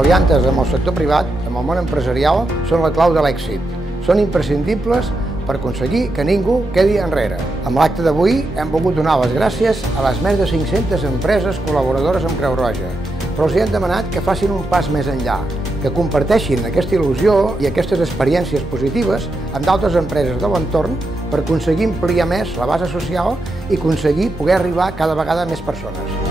aliances amb el sector privat, amb el món empresarial, són la clau de l'èxit. Són imprescindibles per aconseguir que ningú quedi enrere. Amb l'acte d'avui hem volgut donar les gràcies a les més de 500 empreses col·laboradores amb Creu Roja, però els hem demanat que facin un pas més enllà, que comparteixin aquesta il·lusió i aquestes experiències positives amb d'altres empreses de l'entorn per aconseguir ampliar més la base social i aconseguir poder arribar cada vegada a més persones.